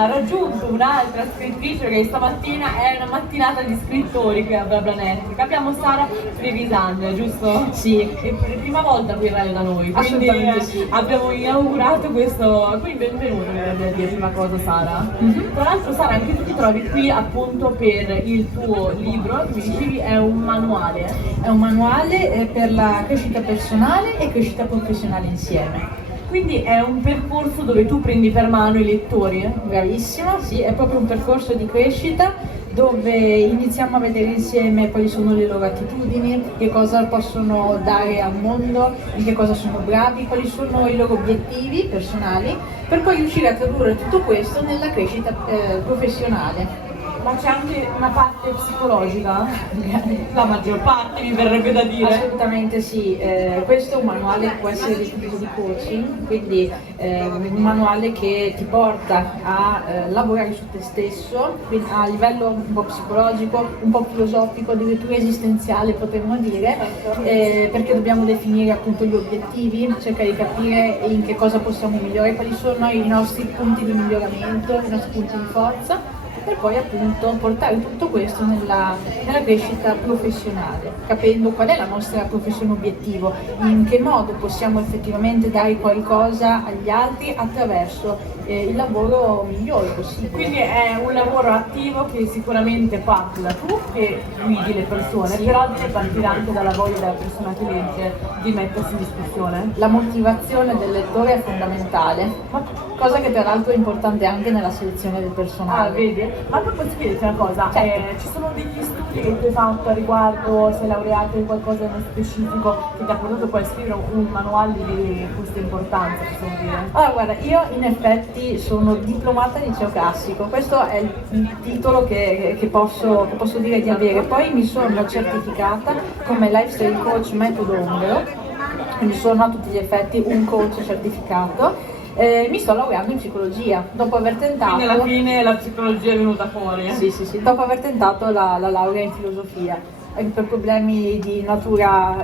Ha raggiunto un'altra scrittrice che stamattina è una mattinata di scrittori qui a Blablanetrica. Abbiamo Sara Trevisan, giusto? Sì. È per la prima volta qui in radio da noi, quindi Assolutamente sì. abbiamo inaugurato questo. Quindi benvenuto, mi verrebbe a dire prima cosa Sara. Tra l'altro Sara, anche tu ti trovi qui appunto per il tuo libro, che mi dicevi è un manuale. È un manuale per la crescita personale e crescita professionale insieme. Quindi è un percorso dove tu prendi per mano i lettori? Bravissima, sì, è proprio un percorso di crescita dove iniziamo a vedere insieme quali sono le loro attitudini, che cosa possono dare al mondo, in che cosa sono bravi, quali sono i loro obiettivi personali, per poi riuscire a tradurre tutto questo nella crescita professionale. Ma c'è anche una parte psicologica? La maggior parte mi verrebbe da dire. Assolutamente sì, questo è un manuale che può essere definito di coaching, quindi un manuale che ti porta a lavorare su te stesso, quindi a livello un po' psicologico, un po' filosofico, addirittura esistenziale potremmo dire, perché dobbiamo definire appunto gli obiettivi, cercare di capire in che cosa possiamo migliorare, quali sono i nostri punti di miglioramento, i nostri punti di forza, per poi appunto portare tutto questo nella crescita professionale, capendo qual è la nostra professione obiettivo, in che modo possiamo effettivamente dare qualcosa agli altri attraverso il lavoro migliore possibile. Quindi è un lavoro attivo che sicuramente parte da tu che guidi le persone, Sì. però deve partire anche dalla voglia della persona che legge di mettersi in discussione. La motivazione del lettore è fondamentale, cosa che tra l'altro è importante anche nella selezione del personale. Ah, vedi? Ma poi posso chiederti una cosa, Certo. ci sono degli studi che tu hai fatto a riguardo, sei laureato in qualcosa nello specifico che ti ha portato poi a scrivere un manuale di questa importanza, possiamo dire? Allora, guarda, io in effetti sono diplomata in liceo classico, questo è il titolo che posso dire di avere. Poi mi sono certificata come lifestyle coach metodo Ongaro, quindi sono a tutti gli effetti un coach certificato. Mi sto laureando in psicologia, dopo aver tentato... Quindi alla fine la psicologia è venuta fuori. Sì, dopo aver tentato la laurea in filosofia. Per problemi di natura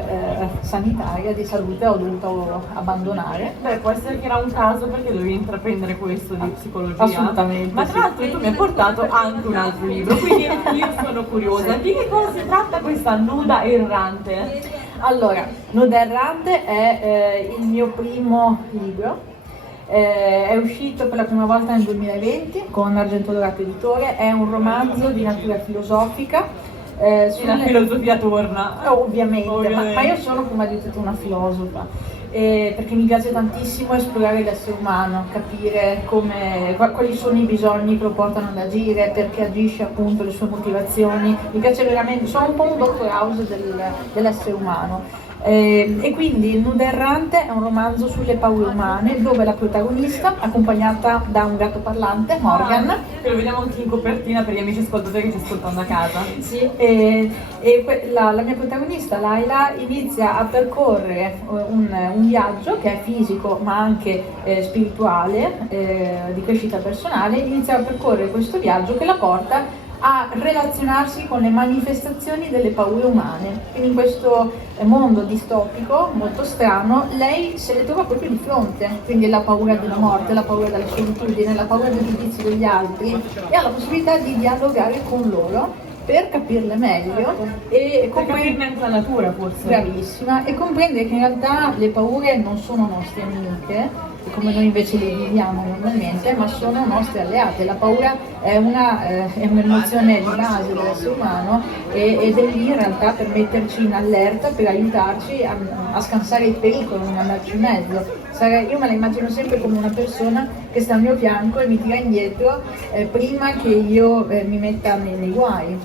sanitaria, di salute, ho dovuto abbandonare. Beh, può essere che era un caso perché dovevi intraprendere questo di psicologia. Assolutamente. Ma tra l'altro tu mi hai portato anche un altro libro, quindi io sono curiosa. Sì. Di che cosa si tratta questa nuda errante? Allora, Nuda Errante è il mio primo libro. È uscito per la prima volta nel 2020 con Argento Dorato Editore, è un romanzo di natura filosofica. E la filosofia torna. Ovviamente. Ma io sono come di tutta una filosofa, perché mi piace tantissimo esplorare l'essere umano, capire quali sono i bisogni che lo portano ad agire, perché agisce appunto, le sue motivazioni. Mi piace veramente, sono un po' un Dr. House dell'essere umano. E quindi Nuda Errante è un romanzo sulle paure umane dove la protagonista, accompagnata da un gatto parlante, Morgan, che lo vediamo anche in copertina per gli amici ascoltatori che ci ascoltano da casa. sì, la mia protagonista Laila inizia a percorrere un viaggio che è fisico ma anche spirituale, di crescita personale. Inizia a percorrere questo viaggio che la porta a relazionarsi con le manifestazioni delle paure umane. Quindi in questo mondo distopico molto strano lei se le trova proprio di fronte, quindi la paura della morte, la paura della solitudine, la paura del giudizio degli altri, e ha la possibilità di dialogare con loro per capirle meglio e Capirne anche la natura forse. bravissima, e comprendere che in realtà le paure non sono nostre amiche, come noi invece le viviamo normalmente, ma sono nostre alleate. La paura è un'emozione di base dell'essere umano ed è lì in realtà per metterci in allerta, per aiutarci a scansare il pericolo, non andarci in mezzo. Io me la immagino sempre come una persona che sta al mio fianco e mi tira indietro prima che io mi metta nei guai.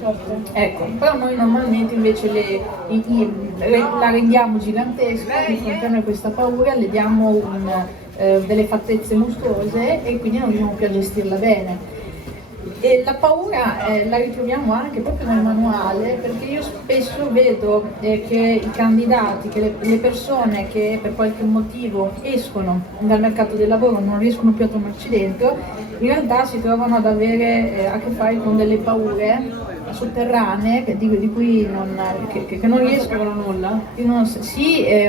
Ecco, però noi normalmente invece la rendiamo gigantesca di fronte a noi questa paura, le diamo delle fattezze mostruose e quindi non riusciamo più a gestirla bene. E la paura la ritroviamo anche proprio nel manuale, perché io spesso vedo che i candidati, che le persone che per qualche motivo escono dal mercato del lavoro, non riescono più a tornarci dentro, in realtà si trovano ad avere a che fare con delle paure sotterranee di cui non riescono a nulla.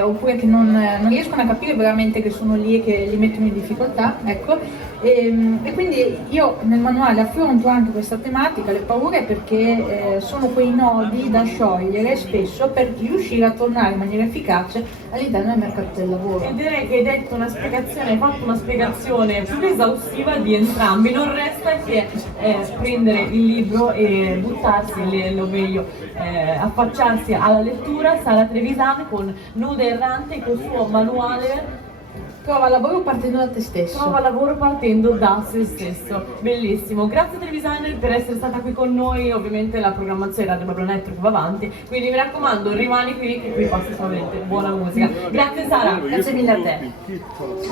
oppure che non riescono a capire veramente che sono lì e che li mettono in difficoltà, ecco. E quindi io nel manuale affronto anche questa tematica, le paure, perché sono quei nodi da sciogliere spesso per riuscire a tornare in maniera efficace all'interno del mercato del lavoro. E direi che hai fatto una spiegazione più esaustiva di entrambi, non resta che prendere il libro e buttarsi, o meglio, affacciarsi alla lettura. Sara Trevisani con Nuda Errante, col suo manuale Trova lavoro partendo da te stesso. Trova lavoro partendo da se stesso. Bellissimo. Grazie Trevisan per essere stata qui con noi. Ovviamente la programmazione Radio Babylon Network va avanti, quindi mi raccomando, rimani qui che qui passa solamente buona musica. Grazie Sara. Grazie mille a te.